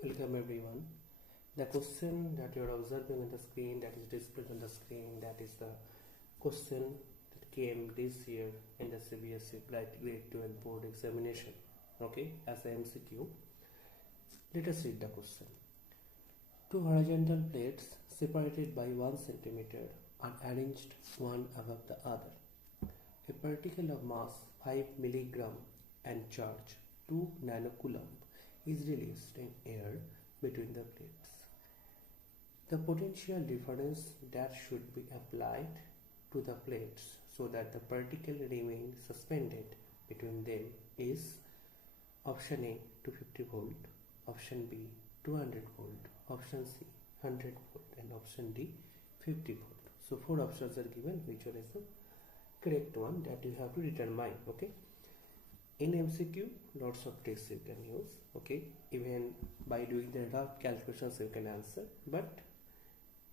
Welcome everyone. The question that you are observing on the screen, that is displayed on the screen, that is the question that came this year in the CBSE grade 12 board examination. Okay, as a MCQ. Let us read the question. Two horizontal plates separated by 1 centimeter are arranged one above the other. A particle of mass 5 milligram and charge 2 nanocoulomb is released in air between the plates. The potential difference that should be applied to the plates so that the particle remains suspended between them is option A 250 volt, option B 200 volt, option C 100 volt, and option D 50 volt. So 4 options are given. Which one is the correct one that you have to determine? Okay. In MCQ, lots of tricks you can use. Okay, even by doing the rough calculations you can answer, but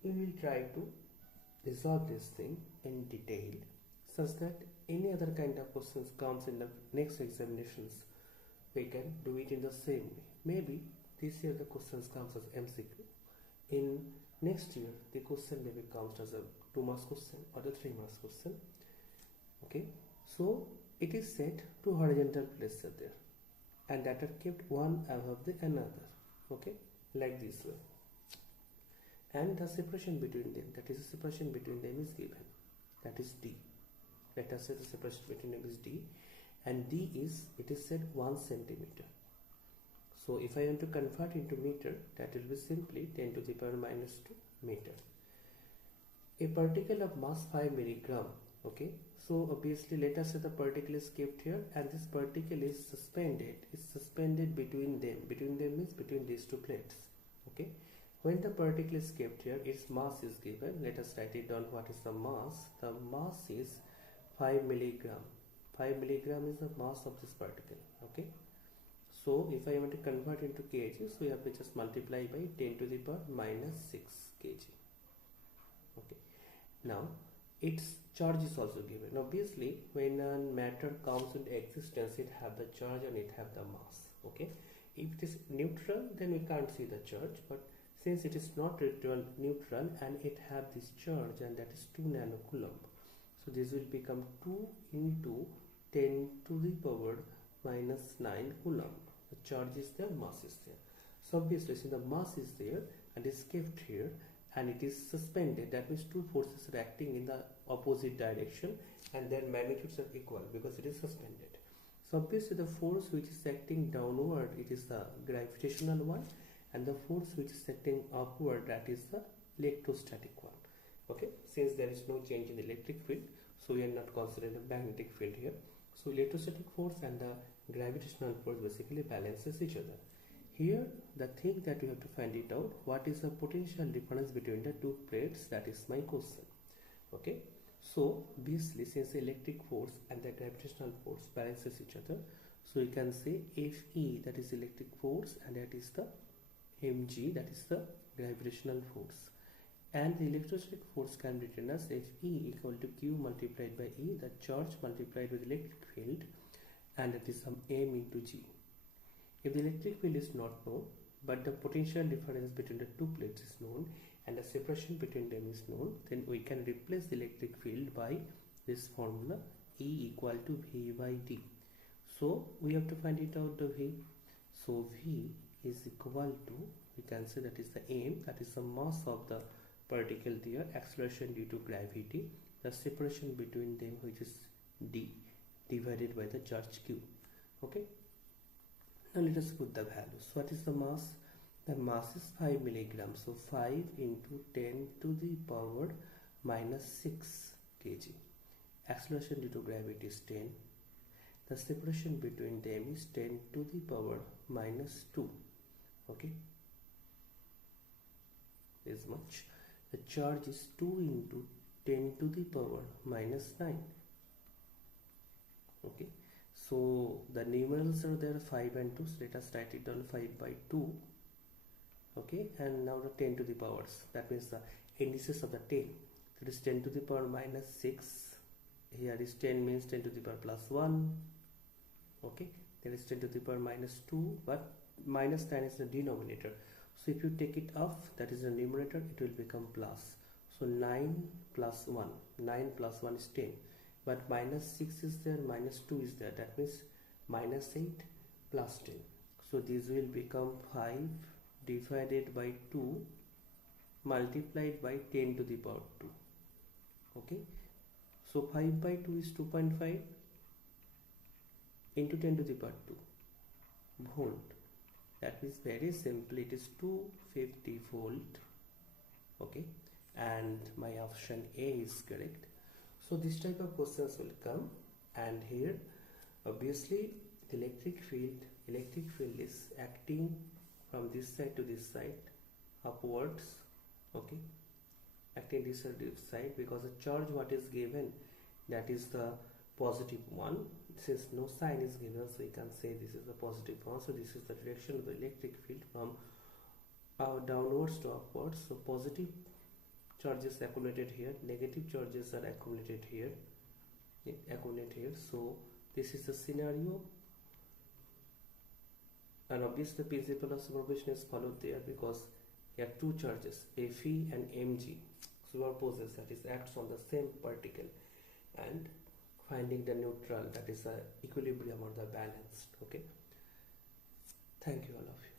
we will try to resolve this thing in detail such that any other kind of questions comes in the next examinations, we can do it in the same way. Maybe this year the questions comes as MCQ. In next year the question maybe comes as a 2 marks question or the 3 marks question. Okay, so it is said two horizontal plates are there and that are kept one above the another. Okay, like this way, and the separation between them, that is the separation between them is given, that is D. Let us say the separation between them is D, and D is, it is said 1 centimeter. So if I want to convert into meter, that will be simply 10 to the power minus 2 meter. A particle of mass 5 milligram. Okay, so obviously let us say the particle is kept here and this particle is suspended between them. Between them means between these two plates. Okay, when the particle is kept here, its mass is given. Let us write it down. What is the mass? The mass is 5 milligram. 5 milligram is the mass of this particle. Okay, so if I want to convert into kg, so we have to just multiply by 10 to the power minus 6 kg. Okay, now its charge is also given. Obviously when a matter comes into existence, it have the charge and it have the mass. Okay, if it is neutral then we can't see the charge, but since it is not neutral and it have this charge, and that is 2 nanocoulomb, so this will become 2 into 10 to the power minus 9 coulomb. The charge is there, mass is there. So obviously since the mass is there and is kept here and it is suspended, that means two forces are acting in the opposite direction and their magnitudes are equal because it is suspended. So obviously the force which is acting downward, it is the gravitational one, and the force which is acting upward, that is the electrostatic one. Okay, since there is no change in the electric field, so we are not considering the magnetic field here. So electrostatic force and the gravitational force basically balances each other. Here the thing that you have to find it out, what is the potential difference between the two plates, that is my question. Okay, so obviously since the electric force and the gravitational force balances each other, so you can say Fe, that is electric force, and that is the mg, that is the gravitational force, and the electrostatic force can be written as Fe equal to Q multiplied by E, the charge multiplied with electric field, and that is some m into g. If the electric field is not known but the potential difference between the two plates is known and the separation between them is known, then we can replace the electric field by this formula, E equal to V by D. So we have to find it out, the V. So V is equal to, we can say that is the m, that is the mass of the particle there, acceleration due to gravity, the separation between them which is D divided by the charge Q. Okay, now let us put the values. What is the mass? The mass is 5 milligrams, so 5 into 10 to the power minus 6 kg. Acceleration due to gravity is 10. The separation between them is 10 to the power minus 2. Okay, this much. The charge is 2 into 10 to the power minus 9. Okay, so the numerals are there, 5 and 2, so let us write it down, 5 by 2. Okay, and now the 10 to the powers, that means the indices of the 10, that is 10 to the power minus 6, here is 10 means 10 to the power plus 1. Okay, there is 10 to the power minus 2, but minus 9 is the denominator, so if you take it off, that is the numerator, it will become plus. So 9 plus 1, 9 plus 1 is 10, but minus 6 is there, minus 2 is there, that means minus 8 plus 10. So this will become 5 divided by 2 multiplied by 10 to the power 2. Okay, so 5 by 2 is 2.5 into 10 to the power 2 volt. That means very simply it is 250 volt. Okay, and my option A is correct. So this type of questions will come, and here obviously the electric field is acting from this side to this side upwards. Okay, acting this side because the charge what is given, that is the positive one. Since no sign is given, so we can say this is the positive one. So this is the direction of the electric field from downwards to upwards. So positive charges accumulated here, negative charges are accumulated here, So this is the scenario, and obviously the principle of superposition is followed there, because here two charges Fe and Mg superposes, that is acts on the same particle, and finding the neutral, that is the equilibrium or the balance. Okay, thank you all of you.